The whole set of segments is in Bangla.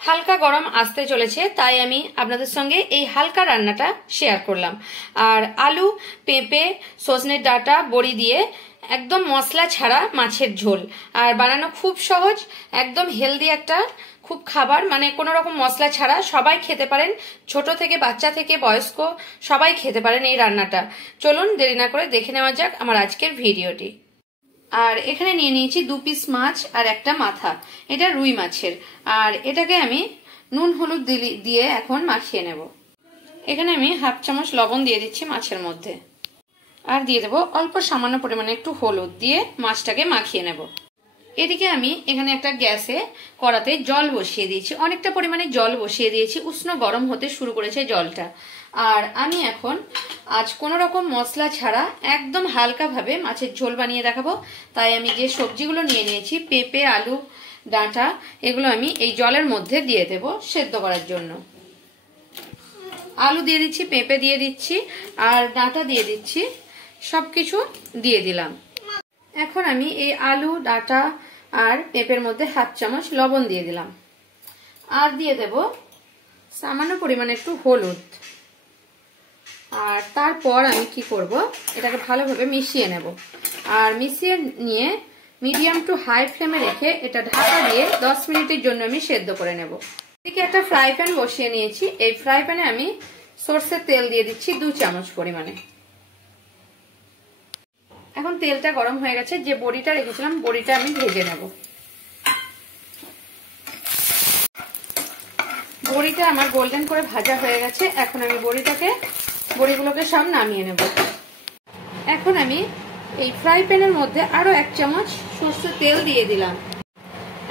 হালকা গরম আসতে চলেছে, তাই আমি আপনাদের সঙ্গে এই হালকা রান্নাটা শেয়ার করলাম। আর আলু, পেঁপে, সজনের ডাঁটা, বড়ি দিয়ে একদম মশলা ছাড়া মাছের ঝোল, আর বানানো খুব সহজ, একদম হেলদি একটা খুব খাবার, মানে কোনো রকম মশলা ছাড়া সবাই খেতে পারেন, ছোট থেকে বাচ্চা থেকে বয়স্ক সবাই খেতে পারেন এই রান্নাটা। চলুন দেরি না করে দেখে নেওয়া যাক আমার আজকের ভিডিওটি। আর এখানে নিয়ে নিয়েছি 2 পিস মাছ আর একটা মাথা, এটা রুই মাছের। আর এটাকে আমি নুন হলুদ দিয়ে এখন মাখিয়ে নেব। এখানে আমি 1/2 চামচ লবণ দিয়ে দিচ্ছি মাছের মধ্যে, আর দিয়ে দেবো অল্প সামান্য পরিমাণে একটু হলুদ দিয়ে মাছটাকে মাখিয়ে নেব। এদিকে আমি এখানে একটা গ্যাসে কড়াতে জল বসিয়ে দিয়েছি, অনেকটা পরিমাণে জল বসিয়ে দিয়েছি, উষ্ণ গরম হতে শুরু করেছে জলটা। আর আমি এখন আজ কোনো রকম মশলা ছাড়া একদম হালকাভাবে মাছের ঝোল বানিয়ে দেখাবো। তাই আমি যে সবজিগুলো নিয়ে নিয়েছি, পেঁপে, আলু, ডাঁটা, এগুলো আমি এই জলের মধ্যে দিয়ে দেব সেদ্ধ করার জন্য। আলু দিয়ে দিচ্ছি, পেঁপে দিয়ে দিচ্ছি, আর ডাঁটা দিয়ে দিচ্ছি, সবকিছু দিয়ে দিলাম। এখন আমি এই আলু, ডাঁটা আর পেঁপের মধ্যে 1/2 চামচ লবণ দিয়ে দিলাম, আর দিয়ে দেব সামান্য পরিমাণে একটু হলুদ। আর তারপর আমি কি করব, এটাকে ভালোভাবে মিশিয়ে নেব। আর মিশিয়ে নিয়ে মিডিয়াম টু হাই ফ্লেমে রেখে এটা ঢাকা দিয়ে 10 মিনিটের জন্য আমি সেদ্ধ করে নেব। এদিকে একটা ফ্রাই প্যান বসিয়ে নিয়েছি, এই ফ্রাই প্যানে আমি সরষের তেল দিয়ে দিচ্ছি 2 চামচ পরিমাণে। এখন তেলটা গরম হয়ে গেছে, যে বড়িটা রেখেছিলাম বড়িটা আমি ভেজে নেব। বড়িটা আমার গোল্ডেন করে ভাজা হয়ে গেছে, এখন আমি বড়িগুলোকে সব নামিয়ে নেব। এখন আমি এই ফ্রাই প্যানের মধ্যে আরো 1 চামচ সরষের তেল দিয়ে দিলাম।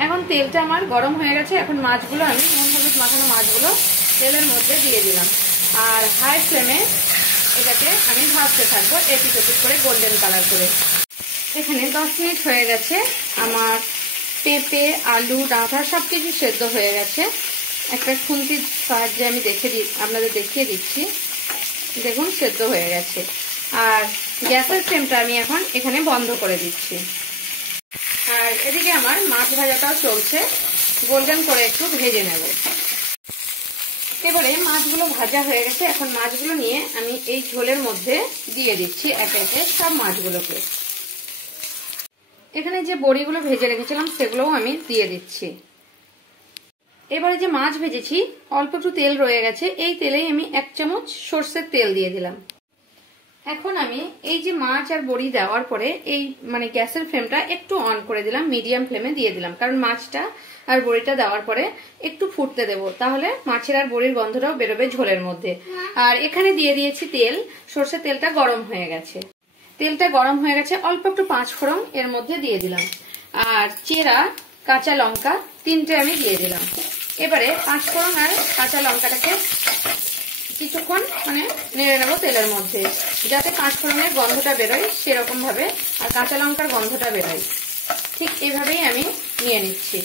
এখন তেলটা আমার গরম হয়ে গেছে, এখন মাছগুলো আমি নুন হলুদ মাখানো মাছগুলো তেলের মধ্যে দিয়ে দিলাম। আর হাই ফ্লেমে এটাকে আমি ভাজতে থাকবো এপিট ওপিট করে গোল্ডেন কালার করে। এখানে 10 মিনিট হয়ে গেছে, আমার পেঁপে, আলু, ডাঁটা সবকিছু সেদ্ধ হয়ে গেছে। একটা খুন্তির সাহায্যে আমি আপনাদের দেখিয়ে দিচ্ছি, দেখুন সেদ্ধ হয়ে গেছে। আর গ্যাসের ফ্লেমটা আমি এখন এখানে বন্ধ করে দিচ্ছি। আর এদিকে আমার মাছ ভাজাটাও চলছে, গোল্ডেন করে একটু ভেজে নেব। এবারে মাছগুলো ভাজা হয়ে গেছে, এখন মাছগুলো নিয়ে আমি এই ঝোলের মধ্যে দিয়ে দিচ্ছি একে একে সব মাছগুলোকে। এখানে যে বড়িগুলো ভেজে রেখেছিলাম সেগুলোও আমি দিয়ে দিচ্ছি। এবারে যে মাছ ভেজেছি অল্প একটু তেল রয়ে গেছে, এই তেলেই আমি 1 চামচ সরষের তেল দিয়ে দিলাম। এখন আমি এই যে মাছ আর বড়ি দেওয়ার পরে এই গ্যাসের ফ্লেমটা একটু অন করে দিলাম, মিডিয়াম ফ্লেমে দিয়ে দিলাম, কারণ মাছটা আর বড়িটা দেওয়ার পরে একটু ফুটতে দেব, তাহলে মাছের আর বড়ির গন্ধটাও বেরোবে ঝোলের মধ্যে। আর এখানে দিয়ে দিয়েছি তেল, সরষের তেলটা গরম হয়ে গেছে। তেলটা গরম হয়ে গেছে, অল্প একটু 5 ফোড়ন এর মধ্যে দিয়ে দিলাম, আর চেরা কাঁচা লঙ্কা 3টে আমি দিয়ে দিলাম। এবারে 5 ফোড়ন আর কাঁচা লঙ্কাটাকে কিছুক্ষণ নেড়ে নেবো তেলের মধ্যে, যাতে 5 ফোড়নের গন্ধটা বেরোয় সেরকম ভাবে, আর কাঁচা লঙ্কার গন্ধটা বেরোয়, ঠিক এইভাবেই আমি নিয়ে নিচ্ছি।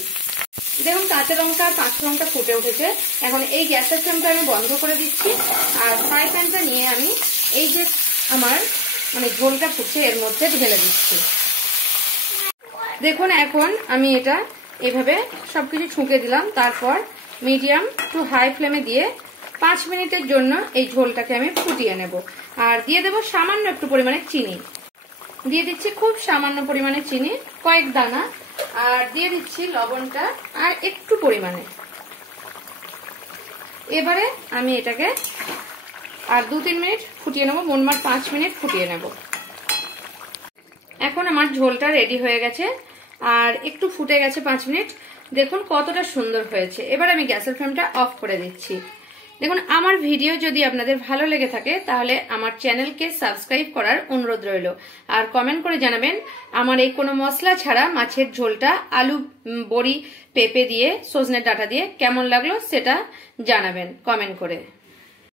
দেখুন কাঁচা লঙ্কা আর 5 ফোড়নটা ফুটে উঠেছে, এখন এই গ্যাসের ফ্লেমটা আমি বন্ধ করে দিচ্ছি। আর ফ্রাই প্যানটা নিয়ে আমি এই যে আমার ঝোলটা ফুটছে এর মধ্যে ঢেলে দিচ্ছি। দেখুন এখন আমি এটা এভাবে সবকিছু ছুঁকে দিলাম, তারপর মিডিয়াম টু হাই ফ্লেমে দিয়ে 5 মিনিটের জন্য এই ঝোলটাকে আমি ফুটিয়ে নেব। আর দিয়ে দেবো সামান্য একটু পরিমাণে চিনি, দিয়ে দিচ্ছি খুব সামান্য পরিমাণে চিনি, কয়েক দানা, আর দিয়ে দিচ্ছি লবণটা আর একটু পরিমাণে। এবারে আমি এটাকে আর 2-3 মিনিট ফুটিয়ে নেবো, মোটমাট 5 মিনিট ফুটিয়ে নেব। এখন আমার ঝোলটা রেডি হয়ে গেছে, আর একটু ফুটে গেছে 5 মিনিট, দেখুন কতটা সুন্দর হয়েছে। এবার আমি গ্যাসের ফ্লেমটা অফ করে দিচ্ছি। দেখুন আমার ভিডিও যদি আপনাদের ভালো লেগে থাকে তাহলে আমার চ্যানেলকে সাবস্ক্রাইব করার অনুরোধ রইল, আর কমেন্ট করে জানাবেন আমার এই কোনো মশলা ছাড়া মাছের ঝোলটা আলু, বড়ি, পেঁপে দিয়ে, সজনের ডাঁটা দিয়ে কেমন লাগলো সেটা জানাবেন কমেন্ট করে।